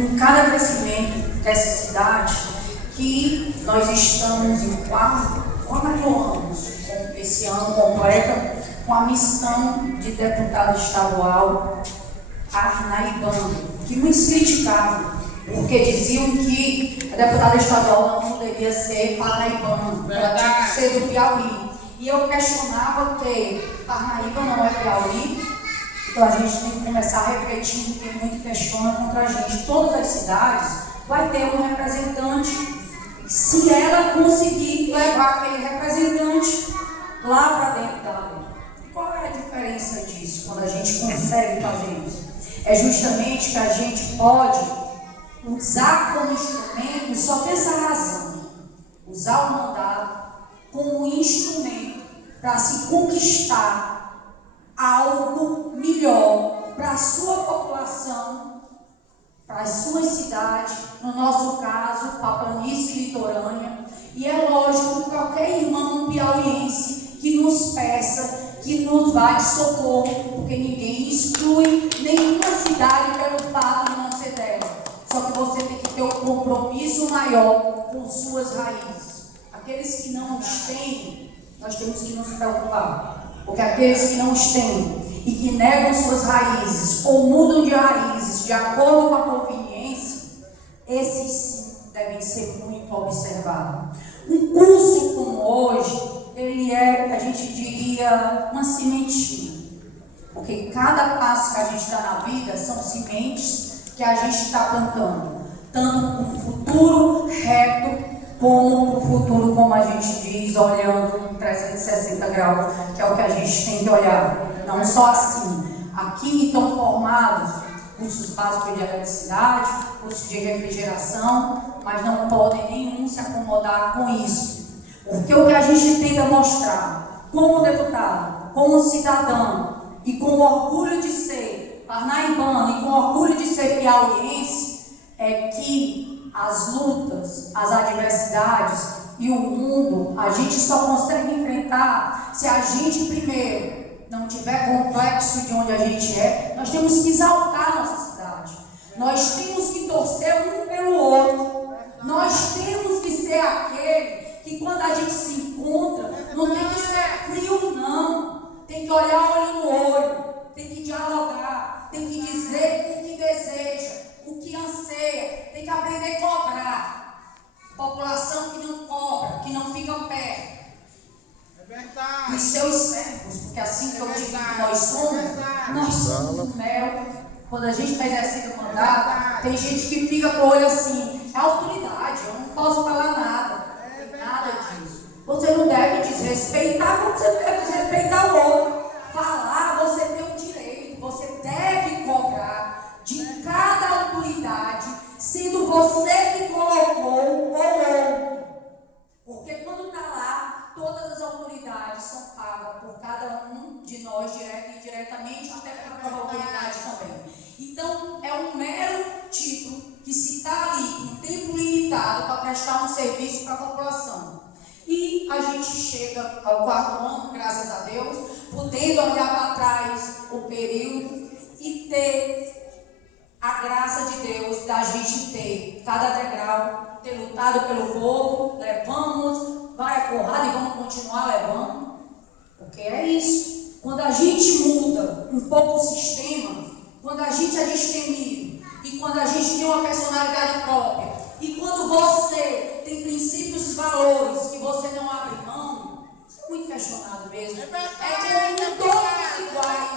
em cada crescimento dessa cidade, que nós estamos em quatro anos, esse ano completa, com a missão de deputado estadual parnaibano, que muitos criticavam, porque diziam que a deputada estadual não poderia ser parnaibana, ela tinha que ser do Piauí. E eu questionava que Parnaíba não é Piauí, então a gente tem que começar a refletir, porque muito questiona contra a gente. Todas as cidades vai ter um representante, se ela conseguir levar aquele representante lá para dentro da lei. Qual é a diferença disso, quando a gente consegue fazer isso? É justamente que a gente pode usar como instrumento, só tem essa razão, usar o mandato como instrumento para se conquistar algo melhor para a sua população, para as suas cidades, no nosso caso, para a planície litorânea. E é lógico, qualquer irmão piauiense que nos peça, que nos vá de socorro, porque ninguém exclui nenhuma cidade pelo fato de não ser dela. Só que você tem que ter um compromisso maior com suas raízes. Aqueles que não os têm, nós temos que nos preocupar. Porque aqueles que não os têm e que negam suas raízes ou mudam de raízes de acordo com a conveniência, esses sim devem ser muito observados. Um curso como hoje, ele é, a gente diria, uma sementinha. Porque cada passo que a gente dá na vida são sementes que a gente está plantando, tanto para um futuro reto, como para o futuro, como a gente diz, olhando 360 graus, que é o que a gente tem que olhar. Não só assim. Aqui estão formados cursos básicos de eletricidade, cursos de refrigeração, mas não podem nenhum se acomodar com isso. Porque o que a gente tenta mostrar, como deputado, como cidadão, e com orgulho de ser parnaibano e com orgulho de ser piauiense, é que as lutas, as adversidades e o mundo, a gente só consegue enfrentar se a gente primeiro não tiver complexo de onde a gente é. Nós temos que exaltar a nossa cidade, nós temos que torcer um pelo outro, nós temos que ser aquele que quando a gente se encontra, não tem que ser frio não, tem que olhar olho no olho, tem que dialogar, tem que dizer o que deseja, o que anseia, tem que aprender a cobrar. População que não cobra, que não fica perto. É verdade. Os seus servos, porque assim que eu digo que nós somos um mero. Quando a gente está exercendo o mandato, tem gente que fica com o olho assim, é autoridade, eu não posso falar nada. Nada disso. Você não deve desrespeitar como você deve desrespeitar o outro. Falar, você tem o direito, você deve cobrar de cada autoridade, sendo você que colocou ou outro. Porque quando está lá, todas as autoridades são pagas por cada um de nós, direto e indiretamente, até pela própria autoridade também. Então, é um mero título que se está ali em tempo limitado para prestar um serviço para a população. E a gente chega ao 4º ano, graças a Deus, podendo olhar para trás o período e ter a graça de Deus da gente ter cada degrau, ter lutado pelo povo, levamos, vai a porrada e vamos continuar levando, porque é isso. Quando a gente muda um pouco o sistema, quando a gente é destemido e quando a gente tem uma personalidade própria, e quando você tem princípios e valores que você não abre mão, isso é muito questionado mesmo. É como todos iguais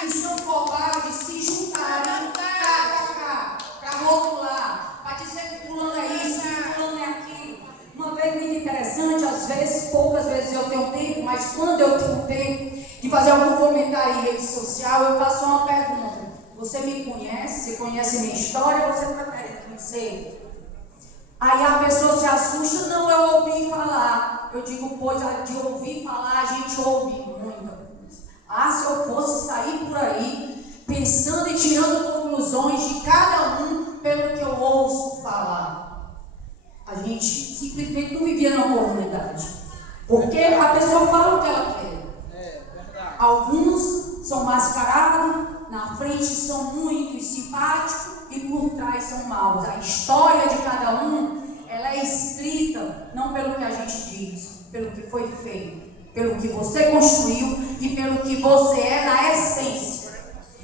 que são covardes se juntarem para rotular, para dizer que fulano é isso, que fulano é aquilo. Uma vez muito interessante, às vezes, poucas vezes eu tenho tempo, mas quando eu tenho tempo de fazer algum comentário em rede social, eu faço uma pergunta. Você me conhece? Você conhece minha história? Você prefere conhecer? Aí a pessoa se assusta, não, eu ouvi falar. Eu digo, pois de ouvir falar, a gente ouve muita coisa. Ah, se eu fosse sair por aí, pensando e tirando conclusões de cada um pelo que eu ouço falar, a gente simplesmente não vivia na comunidade. Porque a pessoa fala o que ela quer. Alguns são mascarados, na frente são muito simpáticos e por trás são maus. A história de cada um, ela é escrita não pelo que a gente diz, pelo que foi feito, pelo que você construiu e pelo que você é na essência.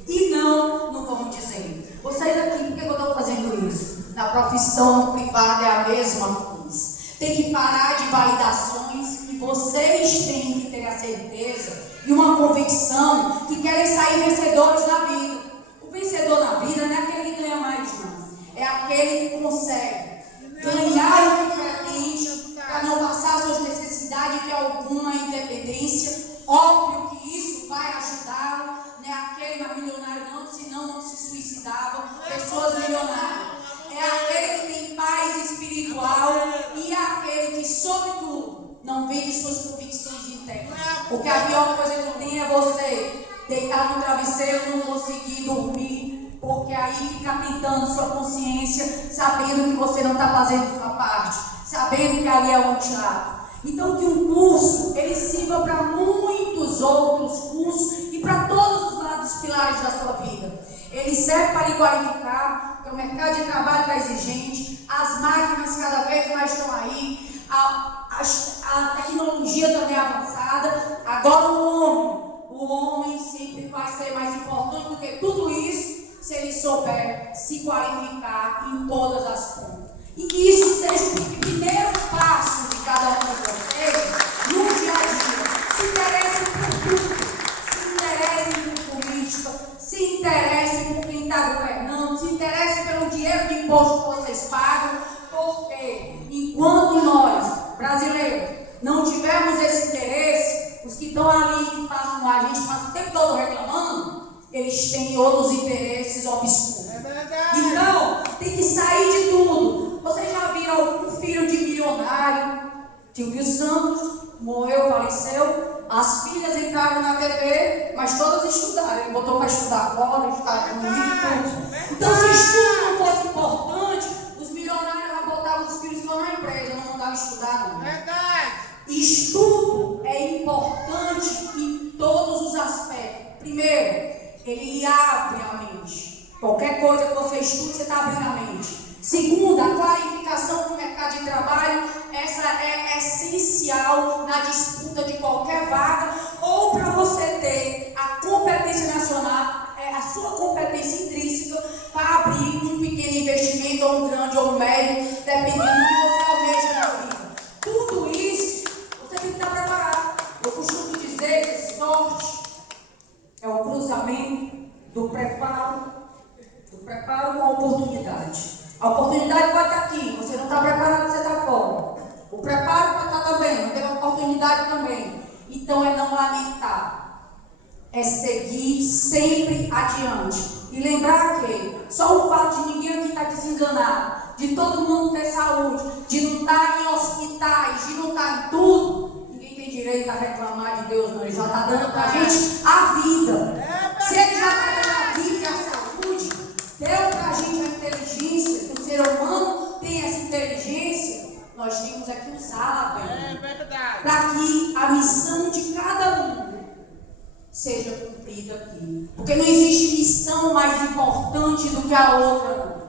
E não no vamos dizer. Vocês aqui, por que eu estou fazendo isso? Na profissão privada é a mesma coisa. Tem que parar de validações e vocês têm que ter a certeza e uma convicção que querem sair vencedores na vida. O vencedor na vida não é aquele que ganha mais, não. É aquele que consegue ganhar o que pretende para não passar suas necessidades e ter alguma independência. Óbvio que isso vai ajudá-lo, né? Aquele mais milionário não, senão não se suicidava. Pessoas milionárias. É aquele que tem paz espiritual e é aquele que, sobretudo, não vende suas convicções internas. Porque a pior coisa que tem é você deitar no travesseiro e não conseguir dormir, porque aí fica tentando sua consciência, sabendo que você não está fazendo sua parte, sabendo que ali é um teatro. Então que um curso, ele sirva para muitos outros cursos e para todos os lados pilares da sua vida. Ele serve para lhe qualificar, porque o mercado de trabalho está exigente, as máquinas cada vez mais estão aí, a tecnologia também é avançada. Agora o homem sempre vai ser mais importante do que tudo isso, se ele souber se qualificar em todas as pontas. E que isso seja o primeiro passo de cada um de vocês no dia a dia. Se interessem por tudo, se interessem por política, se interessem por quem está governando, se interessem pelo dinheiro de imposto que vocês pagam, porque enquanto nós, brasileiros, não tivermos esse interesse, os que estão ali, que passam lá, a gente passa o tempo todo reclamando, eles têm outros interesses obscuros. Então, tem que sair de tudo. Vocês já viram algum filho de milionário? Silvio Santos morreu, faleceu. As filhas entraram na TV, mas todas estudaram. Ele botou para estudar fora, estudar comigo e tudo. Então, se estudo não fosse importante, os milionários já botavam os filhos lá na empresa, não mandavam estudar, não. Verdade. Estudo é importante em todos os aspectos. Primeiro, ele lhe abre a mente. Qualquer coisa que você estude, você está abrindo a mente. Segundo, a qualificação para o mercado de trabalho, essa é essencial na disputa de qualquer vaga, ou para você ter a competência nacional, a sua competência intrínseca para abrir um pequeno investimento, ou um grande, ou um médio, dependendo do que você almeja na vida. Tudo isso, você tem que estar preparado. Eu costumo dizer que sorte é o cruzamento do preparo com a oportunidade. A oportunidade vai estar aqui, você não está preparado, você está fora. O preparo vai estar também, vai ter a oportunidade também. Então é não lamentar, é seguir sempre adiante. E lembrar que só o fato de ninguém aqui estar desenganado, de todo mundo ter saúde, de não estar em hospitais, de não estar em tudo, ninguém tem direito a reclamar de Deus, não. Ele já está dando para a gente a vida. Se ele já está dando a vida e a saúde, deu para a gente a inteligência, que o ser humano tem essa inteligência, nós temos que usá-la bem. Para que a missão de cada um seja cumprida aqui. Porque não existe missão mais importante do que a outra, não.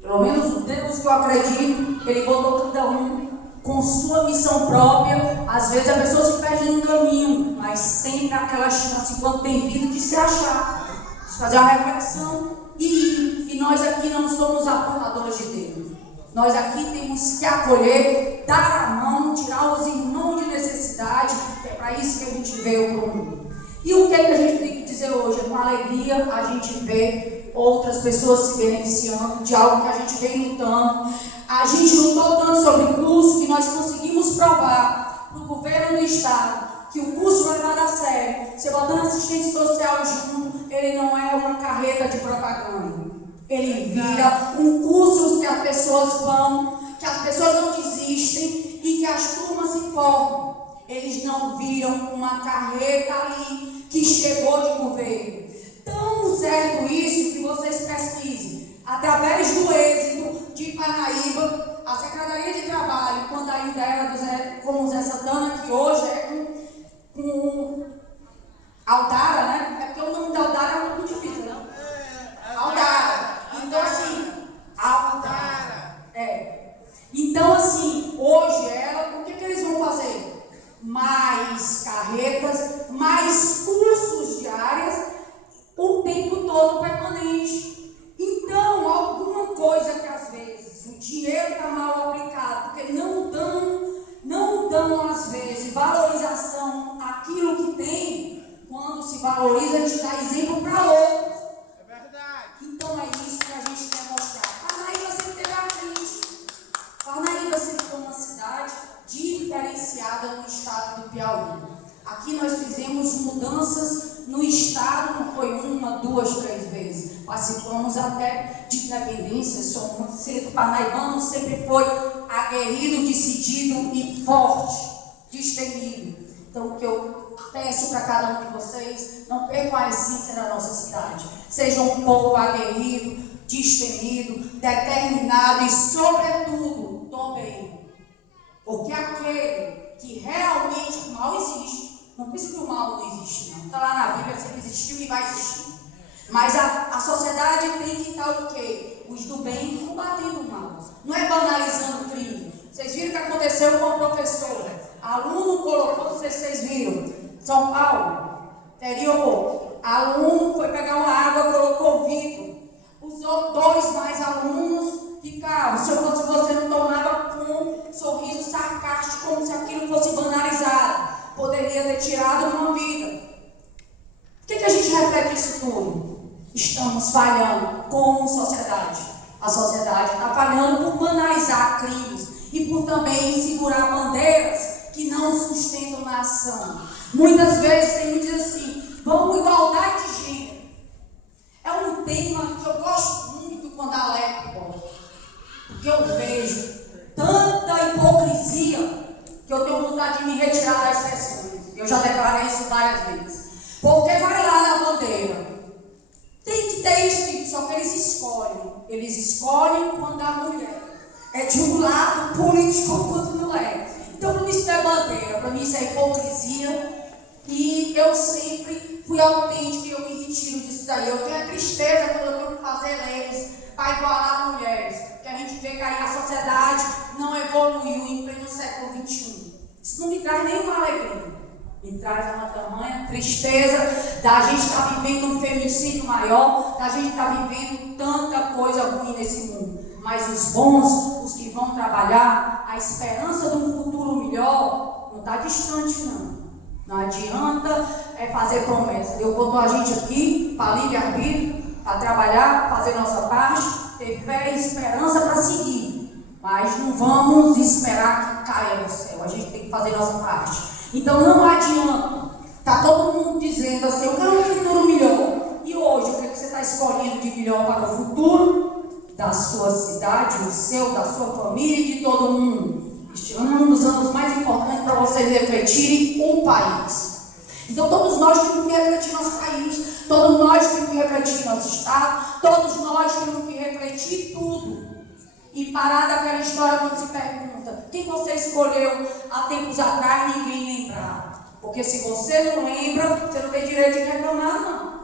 Pelo menos o Deus que eu acredito, Ele botou cada um com sua missão própria. Às vezes a pessoa se perde no caminho, mas sempre aquela chance, enquanto tem vida, de se achar, de fazer uma reflexão e nós aqui não somos apontadores de Deus. Nós aqui temos que acolher, dar a mão, tirar os irmãos de necessidade. É para isso que a gente veio para o mundo. E o que a gente tem que dizer hoje? É com alegria a gente vê outras pessoas se beneficiando de algo que a gente vem lutando. A gente lutou tanto sobre o curso que nós conseguimos provar para o governo do estado que o curso vai levado a sério. Você botando assistente social junto, ele não é uma carreta de propaganda. Ele vira um curso que as pessoas vão, que as pessoas não desistem e que as turmas se formam. Eles não viram uma carreta ali que chegou de governo. Tão certo isso que vocês pesquisem. Através do êxito de Parnaíba, a Secretaria de Trabalho, quando ainda era com o Zé Santana, que hoje é com Aldara, né? É porque o nome da Aldara é muito difícil, né? Aldara. Então, assim, não é isso que a gente quer mostrar. Parnaíba sempre teve a crítica. Parnaíba sempre foi uma cidade diferenciada no estado do Piauí. Aqui nós fizemos mudanças no estado, não foi uma, duas, três vezes. Participamos até de independência, somos centro parnaibano, sempre foi aguerrido, decidido e forte, destemido. Então, o que eu peço para cada um de vocês, não percam a essência da nossa cidade. Sejam um povo aguerrido, destemido, determinado e, sobretudo, também. Porque aquele que realmente o mal existe, não pensa que o mal não existe, não. Está lá na Bíblia, sempre existiu e vai existir. Mas a sociedade tem que estar o quê? Os do bem combatendo o mal. Não é banalizando o crime. Vocês viram o que aconteceu com a professora? Aluno colocou, vocês viram, São Paulo, interior. Aluno foi pegar uma água, colocou vidro. Os dois mais alunos ficavam. Se você não tomava com um sorriso sarcástico, como se aquilo fosse banalizado, poderia ter tirado uma vida. Por que a gente reflete isso tudo? Estamos falhando como sociedade. A sociedade está falhando por banalizar crimes e por também segurar bandeiras que não sustentam na ação. Muitas vezes tem me diz assim, vamos igualdade de gênero. É um tema que eu gosto muito quando a Alex gosta. Porque eu vejo tanta hipocrisia que eu tenho vontade de me retirar das sessões. Eu já declarei isso várias vezes. Porque vai lá na bandeira. Tem que ter escrito, só que eles escolhem. Eles escolhem quando a mulher é de um lado político quando não é. Então, para mim isso não é bandeira, para mim isso é hipocrisia. E eu sempre fui autêntica e eu me retiro disso daí. Eu tenho a tristeza quando eu tenho que fazer leis para igualar mulheres. Que a gente vê que aí a sociedade não evoluiu em pleno século XXI. Isso não me traz nenhuma alegria. Me traz uma tamanha tristeza da gente estar vivendo um feminicídio maior, da gente estar vivendo tanta coisa ruim nesse mundo. Mas os bons, os que vão trabalhar, a esperança de um futuro melhor não está distante, não. Não adianta fazer promessas. Deus botou a gente aqui para livre-arbítrio, para trabalhar, fazer nossa parte, ter fé e esperança para seguir. Mas não vamos esperar que caia do céu. A gente tem que fazer nossa parte. Então não adianta. Está todo mundo dizendo assim, eu quero um futuro melhor. E hoje, o que você está escolhendo de melhor para o futuro? Da sua cidade, o seu, da sua família e de todo mundo. Este ano é um dos anos mais importantes para vocês refletirem o país. Então todos nós temos que refletir nosso país, todos nós temos que refletir nosso estado, todos nós temos que refletir tudo. E parar daquela história quando se pergunta, quem você escolheu há tempos atrás, ninguém lembrava. Porque se você não lembra, você não tem direito de reclamar, não.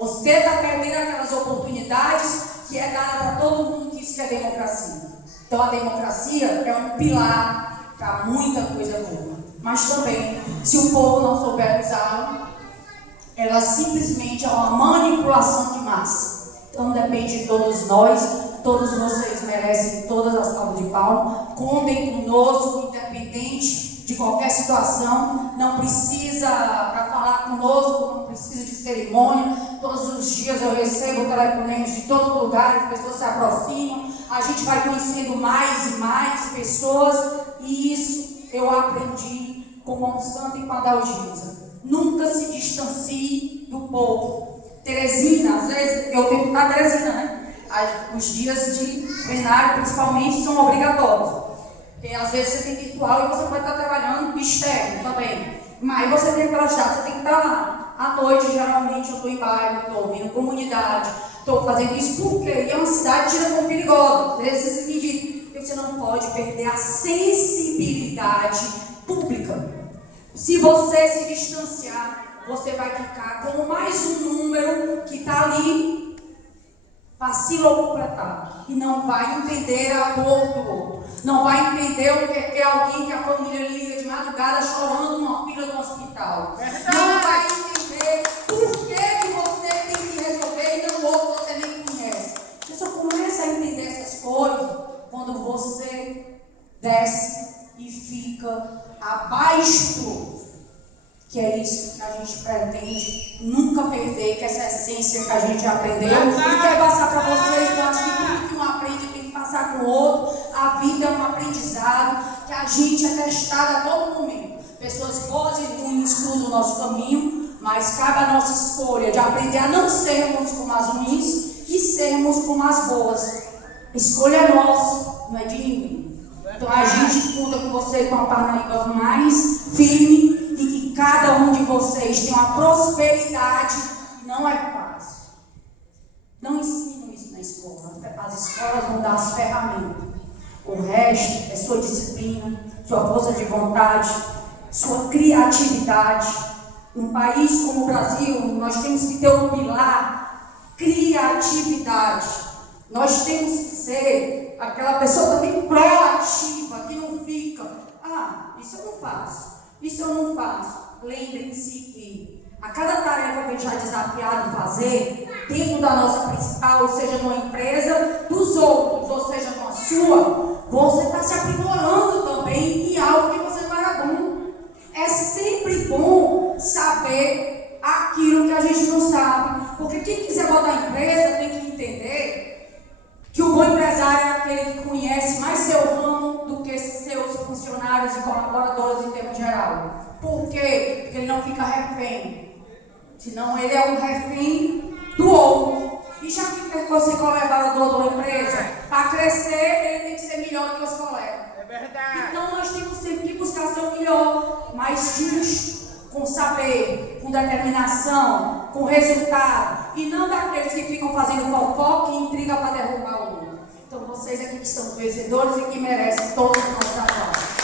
Você está perdendo aquelas oportunidades que é dada para todo mundo que isso que é democracia. Então a democracia é um pilar para muita coisa boa. Mas também, se o povo não souber usá-la, ela simplesmente é uma manipulação de massa. Então depende de todos nós, todos vocês merecem todas as palmas de palmas. Contem conosco, independente de qualquer situação. Não precisa, para falar conosco, não precisa de cerimônia. Todos os dias eu recebo telefonemas de todo lugar, as pessoas se aproximam. A gente vai conhecendo mais e mais pessoas, e isso eu aprendi com Monsanto e com a Dalgisa. Nunca se distancie do povo. Teresina, às vezes, eu tenho que estar Teresina, né? Os dias de plenário, principalmente, são obrigatórios. Porque às vezes você tem virtual e você pode estar trabalhando externo também. Mas você tem aquela chave, você tem que estar lá. À noite, geralmente, eu estou em bairro, estou ouvindo comunidade. Estou fazendo isso porque é uma cidade tida como perigosa. Vocês entendem? Porque você não pode perder a sensibilidade pública. Se você se distanciar, você vai ficar como mais um número que está ali, vacila ou completar. E não vai entender a dor do outro. Não vai entender o que é alguém que a família liga de madrugada chorando numa fila do hospital. Não vai entender por que você tem que resolver e não o outro você nem conhece. Você só começa a entender essas coisas quando você desce e fica abaixo do outro. Que é isso que a gente pretende nunca perder, que essa essência experiência que a gente aprendeu e quer passar para vocês. Eu acho que tudo que um aprende tem que passar com o outro. A vida é um aprendizado que a gente é testado a todo momento. Pessoas boas e ruins cruzam o nosso caminho, mas cabe a nossa escolha de aprender a não sermos como as ruins e sermos como as boas. A escolha é nossa, não é de ninguém. Então a gente conta com você com a Parnaíba mais firme e que cada um de vocês tenha uma prosperidade que não é fácil. Não ensinam isso na escola. As escolas vão dar as ferramentas. O resto é sua disciplina, sua força de vontade, sua criatividade. Um país como o Brasil, nós temos que ter um pilar criatividade. Nós temos que ser aquela pessoa também proativa, que não fica, isso eu não faço, isso eu não faço. Lembrem-se que a cada tarefa que a gente é desafiado a fazer, dentro da nossa principal, ou seja, numa empresa dos outros, ou seja, numa sua, você está se aprimorando também em algo que você não era bom. É sempre bom saber aquilo que a gente não sabe, porque quem quiser botar a empresa tem que entender que o bom empresário é aquele que conhece mais seu ramo do que seus funcionários e colaboradores em termos geral. Por quê? Porque ele não fica refém. Senão ele é um refém do outro. E já que você é colaborador de uma empresa, para crescer ele tem que ser melhor do que os colegas. É verdade. Então nós temos sempre que buscar ser o melhor, mais justo, com saber, com determinação, com resultado, e não daqueles que ficam fazendo fofoca e intriga para derrubar o outro. Então vocês aqui que são vencedores e que merecem todos os nossos aplausos.